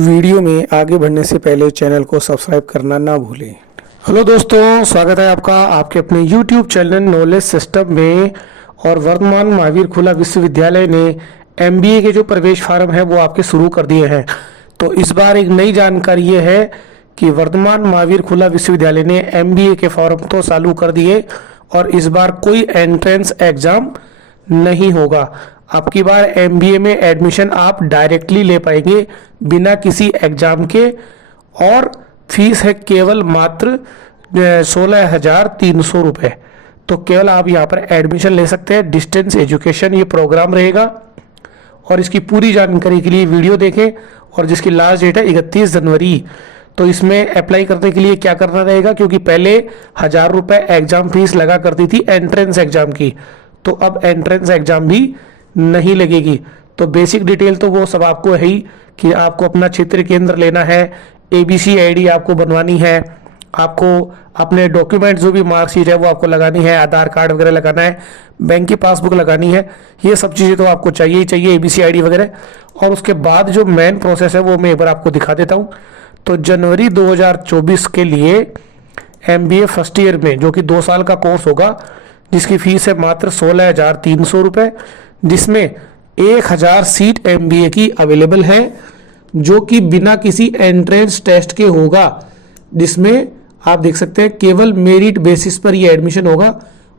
Video में आगे बढ़ने से पहले चैनल को सब्सक्राइब करना ना भूलें। हेलो दोस्तों, स्वागत है आपका आपके अपने YouTube चैनल नॉलेज सिस्टम में। और वर्धमान महावीर खुला विश्वविद्यालय ने MBA के जो प्रवेश फार्म है वो आपके शुरू कर दिए हैं। तो इस बार एक नई जानकारी ये है कि वर्धमान महावीर खुला विश्वविद्यालय ने MBA के फॉर्म तो चालू कर दिए और इस बार कोई एंट्रेंस एग्ज़ाम नहीं होगा। आपकी बार MBA में एडमिशन आप डायरेक्टली ले पाएंगे बिना किसी एग्ज़ाम के, और फीस है केवल मात्र 16,300 रुपये। तो केवल आप यहाँ पर एडमिशन ले सकते हैं। डिस्टेंस एजुकेशन ये प्रोग्राम रहेगा और इसकी पूरी जानकारी के लिए वीडियो देखें। और जिसकी लास्ट डेट है 31 जनवरी। तो इसमें अप्लाई करने के लिए क्या करना रहेगा, क्योंकि पहले 1,000 रुपये एग्ज़ाम फीस लगा करती थी एंट्रेंस एग्ज़ाम की, तो अब एंट्रेंस एग्ज़ाम भी नहीं लगेगी। तो बेसिक डिटेल तो वो सब आपको है ही कि आपको अपना क्षेत्र केंद्र लेना है, ABC ID आपको बनवानी है, आपको अपने डॉक्यूमेंट जो भी मार्कशीट है वो आपको लगानी है, आधार कार्ड वगैरह लगाना है, बैंक की पासबुक लगानी है। ये सब चीज़ें तो आपको चाहिए ही चाहिए, ABC ID वगैरह। और उसके बाद जो मेन प्रोसेस है वो मैं एक बार आपको दिखा देता हूँ। तो जनवरी 2024 के लिए MBA फर्स्ट ईयर में, जो कि 2 साल का कोर्स होगा, जिसकी फीस है मात्र 16,300 रुपये, जिसमें 1,000 सीट MBA की अवेलेबल है, जो कि बिना किसी एंट्रेंस टेस्ट के होगा, जिसमें आप देख सकते हैं केवल मेरिट बेसिस पर ये एडमिशन होगा।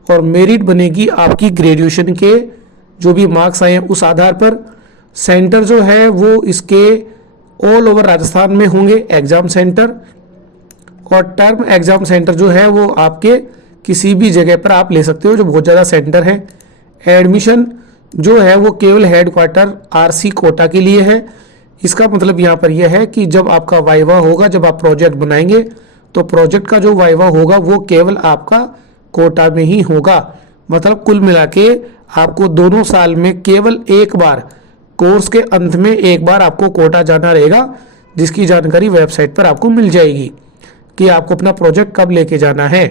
और मेरिट बनेगी आपकी ग्रेजुएशन के जो भी मार्क्स आए हैं उस आधार पर। सेंटर जो है वो इसके ऑल ओवर राजस्थान में होंगे एग्ज़ाम सेंटर, और टर्म एग्ज़ाम सेंटर जो है वो आपके किसी भी जगह पर आप ले सकते हो, जो बहुत ज़्यादा सेंटर है। एडमिशन जो है वो केवल हेडक्वार्टर RC कोटा के लिए है। इसका मतलब यहाँ पर यह है कि जब आपका वाइवा होगा, जब आप प्रोजेक्ट बनाएंगे, तो प्रोजेक्ट का जो वाइवा होगा वो केवल आपका कोटा में ही होगा। मतलब कुल मिला के आपको दोनों साल में केवल एक बार, कोर्स के अंत में एक बार आपको कोटा जाना रहेगा, जिसकी जानकारी वेबसाइट पर आपको मिल जाएगी कि आपको अपना प्रोजेक्ट कब लेके जाना है।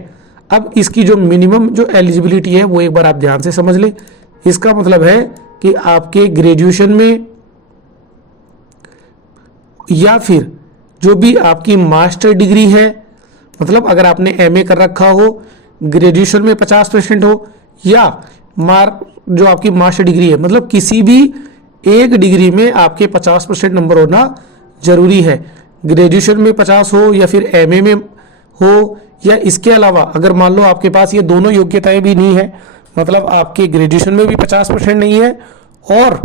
अब इसकी जो मिनिमम जो एलिजिबिलिटी है वो एक बार आप ध्यान से समझ लें। इसका मतलब है कि आपके ग्रेजुएशन में या फिर जो भी आपकी मास्टर डिग्री है, मतलब अगर आपने MA कर रखा हो, ग्रेजुएशन में 50% हो, या जो आपकी मास्टर डिग्री है, मतलब किसी भी एक डिग्री में आपके 50% नंबर होना जरूरी है। ग्रेजुएशन में 50 हो या फिर MA में हो, या इसके अलावा अगर मान लो आपके पास ये दोनों योग्यताएं भी नहीं है, मतलब आपके ग्रेजुएशन में भी 50% नहीं है और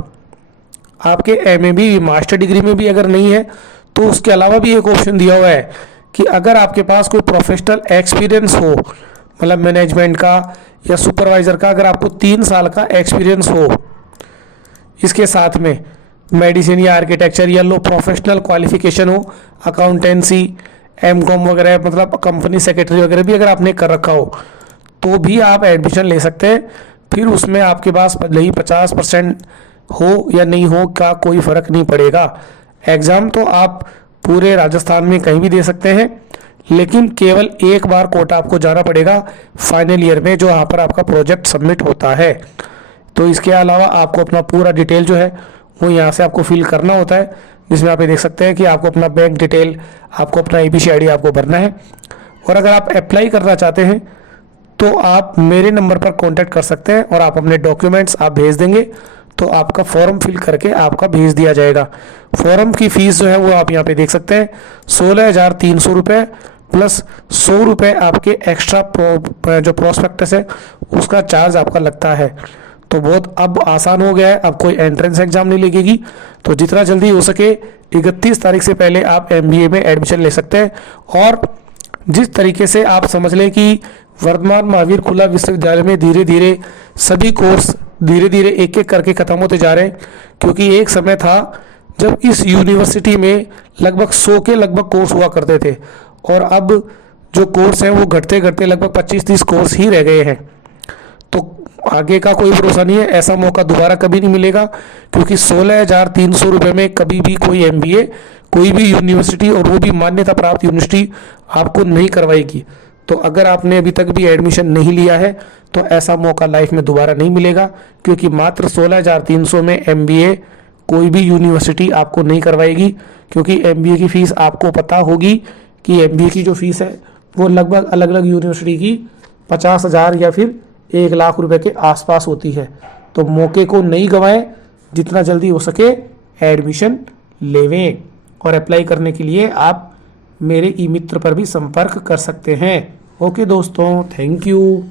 आपके MA भी मास्टर डिग्री में भी अगर नहीं है, तो उसके अलावा भी एक ऑप्शन दिया हुआ है कि अगर आपके पास कोई प्रोफेशनल एक्सपीरियंस हो, मतलब मैनेजमेंट का या सुपरवाइज़र का, अगर आपको 3 साल का एक्सपीरियंस हो, इसके साथ में मेडिसिन या आर्किटेक्चर या लो प्रोफेशनल क्वालिफिकेशन हो, अकाउंटेंसी, MCOM वगैरह, मतलब कंपनी सेक्रेटरी वगैरह भी अगर आपने कर रखा हो, तो भी आप एडमिशन ले सकते हैं। फिर उसमें आपके पास भले ही 50% हो या नहीं हो का कोई फ़र्क नहीं पड़ेगा। एग्ज़ाम तो आप पूरे राजस्थान में कहीं भी दे सकते हैं, लेकिन केवल एक बार कोटा आपको जाना पड़ेगा फाइनल ईयर में, जो यहाँ पर आपका प्रोजेक्ट सबमिट होता है। तो इसके अलावा आपको अपना पूरा डिटेल जो है वो यहाँ से आपको फिल करना होता है, जिसमें आप ये देख सकते हैं कि आपको अपना बैंक डिटेल, आपको अपना ABC ID आपको भरना है। और अगर आप अप्लाई करना चाहते हैं तो आप मेरे नंबर पर कांटेक्ट कर सकते हैं और आप अपने डॉक्यूमेंट्स आप भेज देंगे, तो आपका फॉर्म फिल करके आपका भेज दिया जाएगा। फॉर्म की फ़ीस जो है वो आप यहाँ पे देख सकते हैं, 16,300 रुपये प्लस 100 रुपये आपके एक्स्ट्रा जो प्रोस्पेक्टस है उसका चार्ज आपका लगता है। तो बहुत अब आसान हो गया है, अब कोई एंट्रेंस एग्ज़ाम नहीं लगेगी। तो जितना जल्दी हो सके 31 तारीख से पहले आप MBA में एडमिशन ले सकते हैं। और जिस तरीके से आप समझ लें कि वर्धमान महावीर खुला विश्वविद्यालय में धीरे धीरे सभी कोर्स धीरे धीरे एक एक करके ख़त्म होते जा रहे हैं, क्योंकि एक समय था जब इस यूनिवर्सिटी में लगभग 100 के लगभग कोर्स हुआ करते थे, और अब जो कोर्स हैं वो घटते घटते लगभग 25-30 कोर्स ही रह गए हैं। तो आगे का कोई भरोसा नहीं है, ऐसा मौका दोबारा कभी नहीं मिलेगा, क्योंकि 16,300 रुपये में कभी भी कोई MBA कोई भी यूनिवर्सिटी, और वो भी मान्यता प्राप्त यूनिवर्सिटी, आपको नहीं करवाएगी। तो अगर आपने अभी तक भी एडमिशन नहीं लिया है तो ऐसा मौका लाइफ में दोबारा नहीं मिलेगा, क्योंकि मात्र 16,300 में MBA कोई भी यूनिवर्सिटी आपको नहीं करवाएगी, क्योंकि एमबीए की फ़ीस आपको पता होगी कि एमबीए की जो फ़ीस है वो लगभग अलग अलग यूनिवर्सिटी की 50,000 या फिर 1 लाख रुपए के आसपास होती है। तो मौके को नहीं गंवाएं, जितना जल्दी हो सके एडमिशन लेवें। और अप्लाई करने के लिए आप मेरे ई मित्र पर भी संपर्क कर सकते हैं। ओके दोस्तों, थैंक यू।